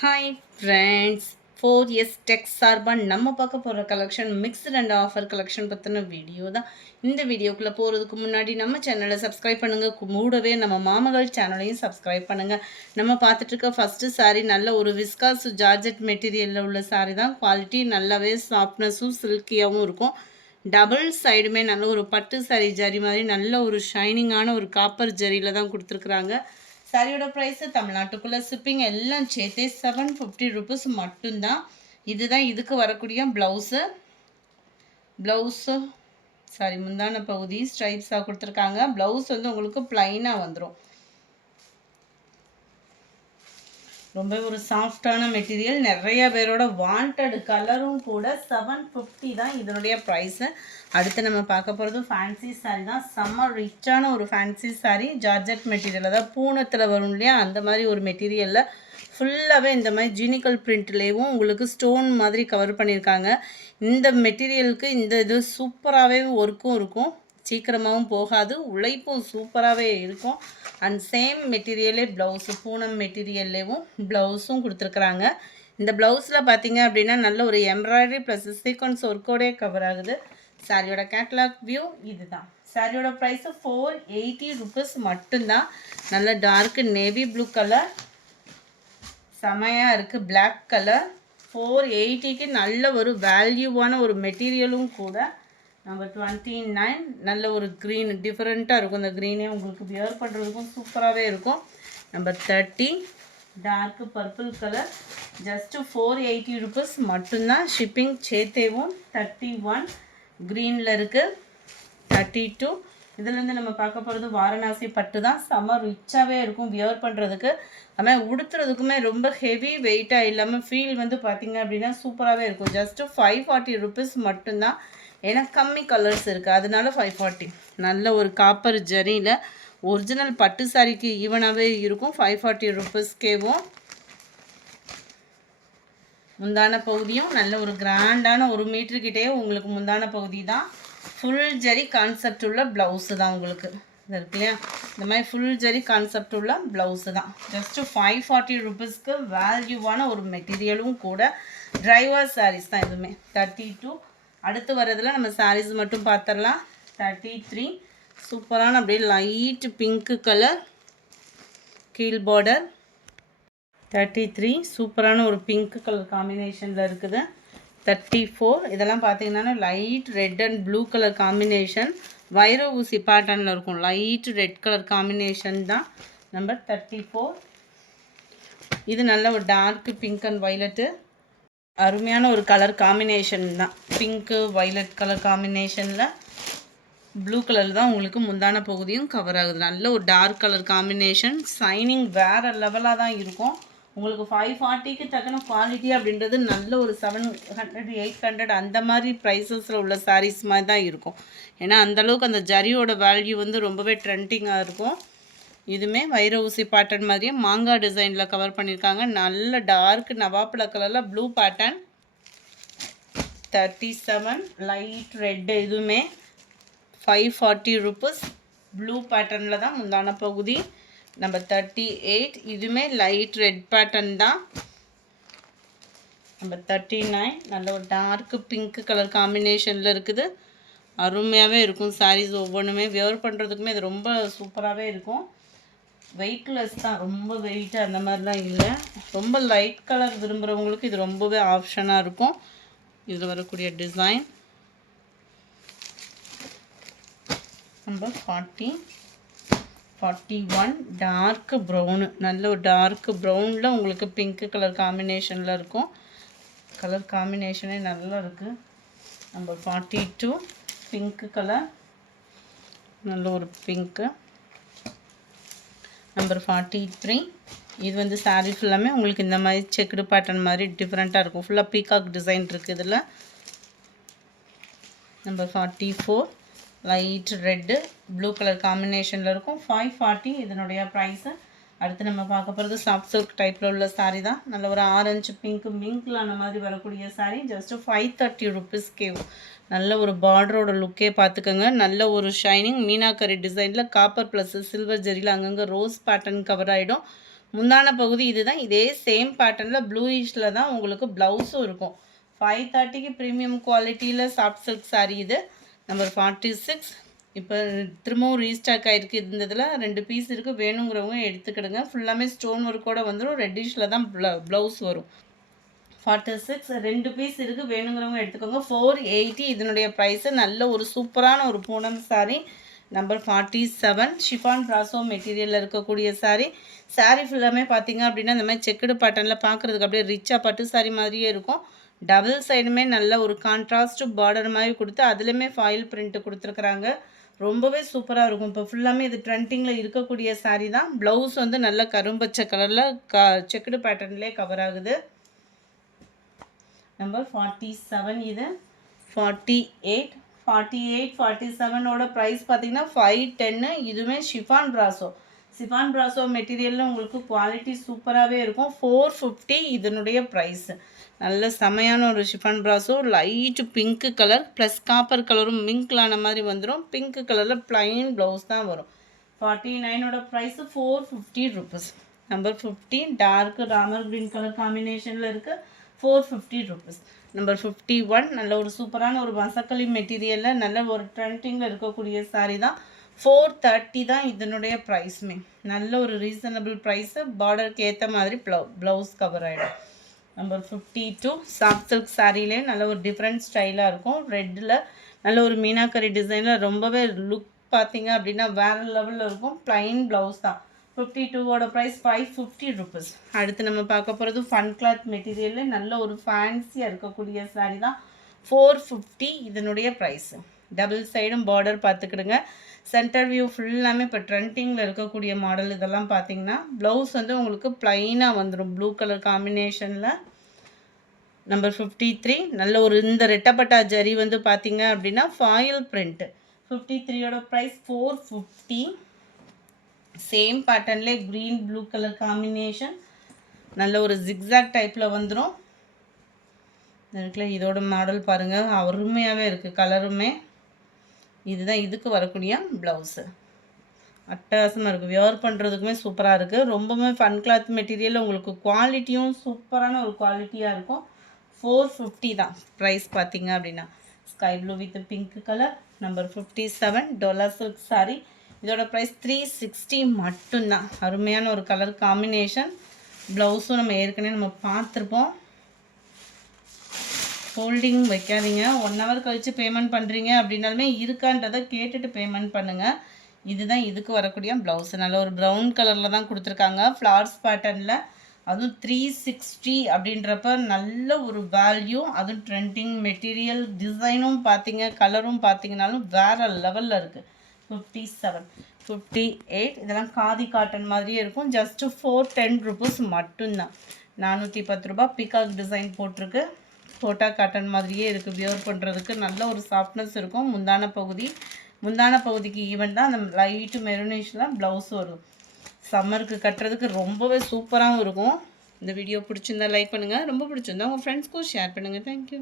Hi friends, 4S tech சார்பாக நம்ம பார்க்க போகிற collection mixed and offer collection பற்றின வீடியோ தான். இந்த வீடியோக்குள்ளே போகிறதுக்கு முன்னாடி நம்ம சேனலை சப்ஸ்கிரைப் பண்ணுங்கள். கூடவே நம்ம மாமகள் சேனலையும் சப்ஸ்கிரைப் பண்ணுங்கள். நம்ம பார்த்துட்ருக்க ஃபஸ்ட்டு சாரீ நல்ல ஒரு விஸ்காஸ் ஜார்ஜெட் மெட்டீரியலில் உள்ள சாரீ தான். குவாலிட்டி நல்லாவே சாஃப்ட்னஸும் சில்கியாகவும் இருக்கும். டபுள் சைடுமே நல்ல ஒரு பட்டு சாரீ ஜரி மாதிரி நல்ல ஒரு ஷைனிங்கான ஒரு காப்பர் ஜரியில் தான் கொடுத்துருக்குறாங்க. சாரியோட ப்ரைஸு தமிழ்நாட்டுக்குள்ளே ஷிப்பிங் எல்லாம் சேர்த்தே 750 ருபீஸ் மட்டும்தான். இதுதான் இதுக்கு வரக்கூடிய ப்ளவுஸு சாரி முந்தான பகுதி ஸ்ட்ரைப்ஸாக கொடுத்துருக்காங்க. ப்ளவுஸ் வந்து உங்களுக்கு ப்ளைனாக வந்துடும். ரொம்ப ஒரு சாஃப்டான மெட்டீரியல், நிறைய பேரோட வாண்டட் கலரும் கூட. 750 தான் இதனுடைய ப்ரைஸு. அடுத்து நம்ம பார்க்க போகிறது ஃபேன்சி சாரீ தான். செம்ம ரிச்சான ஒரு ஃபேன்சி சாரீ. ஜார்ஜெட் மெட்டீரியல், அதாவது பூனத்தில் வரும் இல்லையா, அந்த மாதிரி ஒரு மெட்டீரியலில் ஃபுல்லாகவே இந்த மாதிரி ஜீனிக்கல் பிரிண்ட்லேயும் உங்களுக்கு ஸ்டோன் மாதிரி கவர் பண்ணியிருக்காங்க. இந்த மெட்டீரியலுக்கு இந்த இது சூப்பராகவே ஒர்க்கும் இருக்கும், சீக்கிரமாகவும் போகாது, உழைப்பும் சூப்பராகவே இருக்கும். அண்ட் சேம் மெட்டீரியலே ப்ளவுஸு பூனம் மெட்டீரியல்லேயும் ப்ளவுஸும் கொடுத்துருக்குறாங்க. இந்த ப்ளவுஸில் பார்த்தீங்க அப்படின்னா நல்ல ஒரு எம்ப்ராய்டரி ப்ளஸ் சீக்வன்ஸ் ஒர்க்கோடே கவர் ஆகுது. சாரியோட கேட்லாக் வியூ இது தான். சாரியோட ப்ரைஸு 480 ருபீஸ் மட்டும்தான். நல்ல டார்க்கு நேவி ப்ளூ கலர், செமையாக இருக்குது. பிளாக் கலர் 480க்கு நல்ல ஒரு வேல்யூவான ஒரு மெட்டீரியலும் கூட. நம்பர் 29 நல்ல ஒரு க்ரீன் டிஃப்ரெண்ட்டாக இருக்கும். இந்த க்ரீனே உங்களுக்கு வியர் பண்ணுறதுக்கும் சூப்பராகவே இருக்கும். Number 30 dark purple colour, just 480 rupees மட்டும்தான். ஷிப்பிங் சேர்த்தேவும் 31 க்ரீனில் இருக்குது. 32 இதுலேருந்து நம்ம பார்க்க போகிறது வாரணாசி பட்டு தான். செம்ம ரிச்சாகவே இருக்கும் வியர் பண்ணுறதுக்கு. அதுமாதிரி உடுத்துறதுக்குமே ரொம்ப ஹெவி வெயிட்டாக இல்லாமல் ஃபீல் வந்து பார்த்திங்க அப்படின்னா சூப்பராகவே இருக்கும். ஜஸ்ட்டு 540 ருபீஸ் மட்டும்தான். ஏன்னா கம்மி கலர்ஸ் இருக்குது, அதனால 540. நல்ல ஒரு காப்பர் ஜரியில் ஒரிஜினல் பட்டு சாரிக்கு ஈவனாகவே இருக்கும். 540 ருபீஸ்க்கேவும் முந்தான பகுதியும் நல்ல ஒரு கிராண்டான 1 மீட்டருக்கிட்டே உங்களுக்கு முந்தான பகுதி தான். ஃபுல் ஜரி கான்செப்ட் உள்ள ப்ளவுஸு தான் உங்களுக்கு இது இருக்கு இல்லையா, இந்த மாதிரி ஃபுல் ஜரி கான்செப்ட் உள்ள ப்ளவுஸு தான். ஜஸ்ட்டு 540 ருபீஸ்க்கு வேல்யூவான ஒரு மெட்டீரியலும் கூட. டிரைவர் சாரீஸ் தான் எதுவுமே. 32 அடுத்து வர்றதில் நம்ம சாரீஸ் மட்டும் பார்த்துடலாம். 33 சூப்பரான அப்படியே லைட் பிங்க்கு கலர் கீழ் பார்டர். 33 சூப்பரான ஒரு பிங்க் கலர் காம்பினேஷனில் இருக்குது. 34 இதெல்லாம் பார்த்தீங்கன்னா light red and blue colour combination, வைர ஊசி பேட்டர்னில் இருக்கும். லைட் ரெட் கலர் காம்பினேஷன் தான். நம்பர் 34 இது நல்ல ஒரு டார்க் பிங்க் அண்ட் வைலட்டு, அருமையான ஒரு கலர் காம்பினேஷன் தான். பிங்க்கு வைலட் கலர் காம்பினேஷனில் ப்ளூ கலர் தான் உங்களுக்கு முந்தான பகுதியும் கவர் ஆகுது. நல்ல ஒரு டார்க் கலர் காம்பினேஷன், ஷைனிங் வேறு லெவலாக தான் இருக்கும். உங்களுக்கு 540க்கு தக்கன குவாலிட்டி அப்படின்றது நல்ல ஒரு 700 800 அந்த மாதிரி ப்ரைஸஸில் உள்ள சாரீஸ் மாதிரி தான் இருக்கும். ஏன்னா அந்தளவுக்கு அந்த ஜரியோட வேல்யூ வந்து ரொம்பவே ட்ரெண்டிங்காக இருக்கும். இதுவுமே வைர ஊசி பேட்டர்ன் மாதிரியே மாங்காய் டிசைனில் கவர் பண்ணியிருக்காங்க. நல்ல டார்க் நவாப்பழ கலரில் ப்ளூ பேட்டர்ன். 37 லைட் ரெட்டு, இதுவுமே 540 ருபீஸ். ப்ளூ பேட்டர்னில் தான் முந்தான பகுதி. நம்பர் 38 இதுவுமே லைட் ரெட் பேட்டர்ன் தான். நம்பர் 39 நல்ல ஒரு டார்க் பிங்க் கலர் காம்பினேஷனில் இருக்குது. அருமையாகவே இருக்கும் சாரீஸ் ஒவ்வொன்றுமே. வியர் பண்ணுறதுக்குமே இது ரொம்ப சூப்பராகவே இருக்கும். வெயிட்லெஸ் தான், ரொம்ப வெயிட்டு அந்த மாதிரிலாம் இல்லை. ரொம்ப லைட் கலர் விரும்புகிறவங்களுக்கு இது ரொம்பவே ஆப்ஷனாக இருக்கும். இதில் வரக்கூடிய டிசைன் நம்பர் 40 41 டார்க் ப்ரௌனு, நல்ல ஒரு டார்க் ப்ரௌனில் உங்களுக்கு பிங்க் கலர் காம்பினேஷனில் இருக்கும். கலர் காம்பினேஷனே நல்லா இருக்குது. நம்பர் 42 பிங்க் கலர், நல்ல ஒரு பிங்க்கு. நம்பர் 43 இது வந்து சாரீ ஃபுல்லாமே உங்களுக்கு இந்த மாதிரி செக்குடு பேட்டர்ன் மாதிரி டிஃப்ரெண்ட்டாக இருக்கும். ஃபுல்லாக பீகாக் டிசைன் இருக்குது இதில். Number 44 light red blue colour காம்பினேஷனில் இருக்கும். 540 இதனுடைய ப்ரைஸு. அடுத்து நம்ம பார்க்க போகிறது சாஃப்ட் சில்க் டைப்பில் உள்ள சாரீ தான். நல்ல ஒரு ஆரஞ்சு பிங்க்கு மிங்க்லான மாதிரி வரக்கூடிய சாரீ. ஜஸ்ட்டு 530 ருபீஸ்க்கே. நல்ல ஒரு பார்டரோட லுக்கே பார்த்துக்கோங்க. நல்ல ஒரு ஷைனிங் மீனாக்கரி டிசைனில் காப்பர் ப்ளஸ் சில்வர் ஜெரியில் அங்கங்கே ரோஸ் பேட்டர்ன் கவர் ஆகிடும். முந்தான பகுதி இதுதான். இதே சேம் பேட்டர்னில் ப்ளூயிஷில் தான் உங்களுக்கு ப்ளவுஸும் இருக்கும். 530க்கு ப்ரீமியம் குவாலிட்டியில் சாஃப்ட் சில்க் சாரீ இது. நம்பர் 46. இப்போ திரும்பவும் ரீஸ்டாக் ஆகிருக்கு. இருந்ததில் 2 பீஸ் இருக்குது. வேணுங்கிறவங்க எடுத்துக்கிடுங்க. ஃபுல்லாமே ஸ்டோன் ஒர்க்கோடு வந்துடும். ரெட்டிஷில் தான் ப்ளவுஸ் வரும். 46 2 பீஸ் இருக்குது. வேணுங்கிறவங்க எடுத்துக்கோங்க. 480 இதனுடைய ப்ரைஸு. நல்ல ஒரு சூப்பரான ஒரு பூனம் சாரீ. நம்பர் 47 ஷிஃபான் ப்ராசோ மெட்டீரியலில் இருக்கக்கூடிய சாரீ. சாரீ ஃபுல்லாமே பார்த்தீங்க அப்படின்னா இந்த மாதிரி செக்குடு பேட்டர்னில் பார்க்குறதுக்கு அப்படியே ரிச்சாக பட்டு சாரீ மாதிரியே இருக்கும். டபுள் சைடுமே நல்ல ஒரு கான்ட்ராஸ்ட் பார்டர் மாதிரி கொடுத்து அதுலேயுமே ஃபாயில் பிரிண்ட் கொடுத்துருக்குறாங்க. ரொம்பவே சூப்பராக இருக்கும். இப்போ ஃபுல்லாமே இது ட்ரெண்டிங்கில் இருக்கக்கூடிய சாரீ தான். ப்ளவுஸ் வந்து நல்ல கரும்பச்சை கலரில் செக்குடு பேட்டர்ன்லேயே கவர் ஆகுது. நம்பர் 47 இது. 48 47ஓட ப்ரைஸ் பார்த்தீங்கன்னா 510. இதுவுமே ஷிஃபான் ப்ராசோ மெட்டீரியலில் உங்களுக்கு குவாலிட்டி சூப்பராகவே இருக்கும். 450 இதனுடைய ப்ரைஸு. நல்ல செமையான ஒரு ஷிஃபான் ப்ராசோ. Light pink colour plus copper கலரும் மிங்க்லான மாதிரி வந்துடும். பிங்க் கலரில் ப்ளைன் ப்ளவுஸ் தான் வரும். 49ஓட price 450 rupees. Number 15 dark Ramar green colour காம்பினேஷனில் இருக்குது. 450 rupees. நம்பர் 51 நல்ல ஒரு சூப்பரான ஒரு மசக்களி மெட்டீரியலில் நல்ல ஒரு ட்ரெண்டிங்கில் இருக்கக்கூடிய சாரீ தான். 430 தான் இதனுடைய ப்ரைஸுமே. நல்ல ஒரு ரீசனபிள் ப்ரைஸு. பார்டருக்கு ஏற்ற மாதிரி ப்ளவுஸ் கவர் ஆகிடும். நம்பர் 52 சாஃப்ட் சில்க் சாரீலே நல்ல ஒரு டிஃப்ரெண்ட் ஸ்டைலாக இருக்கும். ரெட்டில் நல்ல ஒரு மீனாக்கரி டிசைனில் ரொம்பவே லுக் பார்த்தீங்க அப்படின்னா வேறு லெவலில் இருக்கும். ப்ளைன் ப்ளவுஸ் தான். 52ஓட ப்ரைஸ் 550 rupees. அடுத்து நம்ம பார்க்க போகிறது ஃபன் கிளாத் மெட்டீரியலில் நல்ல ஒரு ஃபேன்சியாக இருக்கக்கூடிய சாரீ தான். 450 இதனுடைய ப்ரைஸு. டபுள் சைடும் பார்டர் பார்த்துக்கிடுங்க. சென்டர் வியூ ஃபுல்லாமே இப்போ ட்ரெண்டிங்கில் இருக்கக்கூடிய மாடல். இதெல்லாம் பார்த்தீங்கன்னா ப்ளவுஸ் வந்து உங்களுக்கு ப்ளைனாக வந்துடும் ப்ளூ கலர் காம்பினேஷனில். நம்பர் 53 நல்ல ஒரு இந்த ரெட்டப்பட்டா ஜரி வந்து பார்த்தீங்க அப்படின்னா ஃபாயில் பிரிண்ட். 53ஓட ப்ரைஸ் 450. சேம் பேட்டர்ன்லே க்ரீன் ப்ளூ கலர் காம்பினேஷன். நல்ல ஒரு ஜிக்ஸாக் டைப்பில் வந்துடும். இருக்குல்ல இதோட மாடல் பாருங்கள் அருமையாகவே இருக்குது. கலருமே இதுதான் இதுக்கு வரக்கூடிய ப்ளவுஸு. அட்டகாசமாக இருக்குது. வியர் பண்ணுறதுக்குமே சூப்பராக இருக்குது. ரொம்பவுமே ஃபன் கிளாத் மெட்டீரியல். உங்களுக்கு குவாலிட்டியும் சூப்பரான ஒரு குவாலிட்டியாக இருக்கும். 450 தான் ப்ரைஸ் பார்த்தீங்க அப்படின்னா. Sky blue with pink colour. Number 57 Dola silk sari. இதோட ப்ரைஸ் 360 மட்டும்தான். அருமையான ஒரு கலர் காம்பினேஷன். ப்ளவுஸும் நம்ம ஏற்கனவே பார்த்துருப்போம். ஹோல்டிங் வைக்காதீங்க. 1 hour கழித்து பேமெண்ட் பண்ணுறீங்க அப்படின்னாலுமே இருக்கான்றதை கேட்டுட்டு பேமெண்ட் பண்ணுங்கள். இதுதான் இதுக்கு வரக்கூடிய ப்ளவுஸு. நல்ல ஒரு ப்ரௌன் கலரில் தான் கொடுத்துருக்காங்க. ஃப்ளார்ஸ் பேட்டர்னில். அதுவும் 360 அப்படின்றப்ப நல்ல ஒரு வேல்யூ. அதுவும் ட்ரெண்டிங் மெட்டீரியல். டிசைனும் பார்த்தீங்க கலரும் பார்த்தீங்கன்னாலும் வேறு லெவலில் இருக்குது. 57 58 இதெல்லாம் காதி காட்டன் மாதிரியே இருக்கும். ஜஸ்ட்டு 410 rupees மட்டும்தான். 410 ரூபா. பிகாக் டிசைன் போட்டிருக்கு. கோட்டா காட்டன் மாதிரியே இருக்குது. வியர் பண்ணுறதுக்கு நல்ல ஒரு சாஃப்ட்னஸ் இருக்கும். முந்தான பகுதிக்கு ஈவன் தான் அந்த லைட்டு மெரூனிஷில் ப்ளவுஸ் வரும். சம்மருக்கு கட்டுறதுக்கு ரொம்பவே சூப்பராகவும் இருக்கும். இந்த வீடியோ பிடிச்சிருந்தா லைக் பண்ணுங்கள். ரொம்ப பிடிச்சிருந்தா உங்கள் ஃப்ரெண்ட்ஸ்க்கும் ஷேர் பண்ணுங்கள். தேங்க்யூ.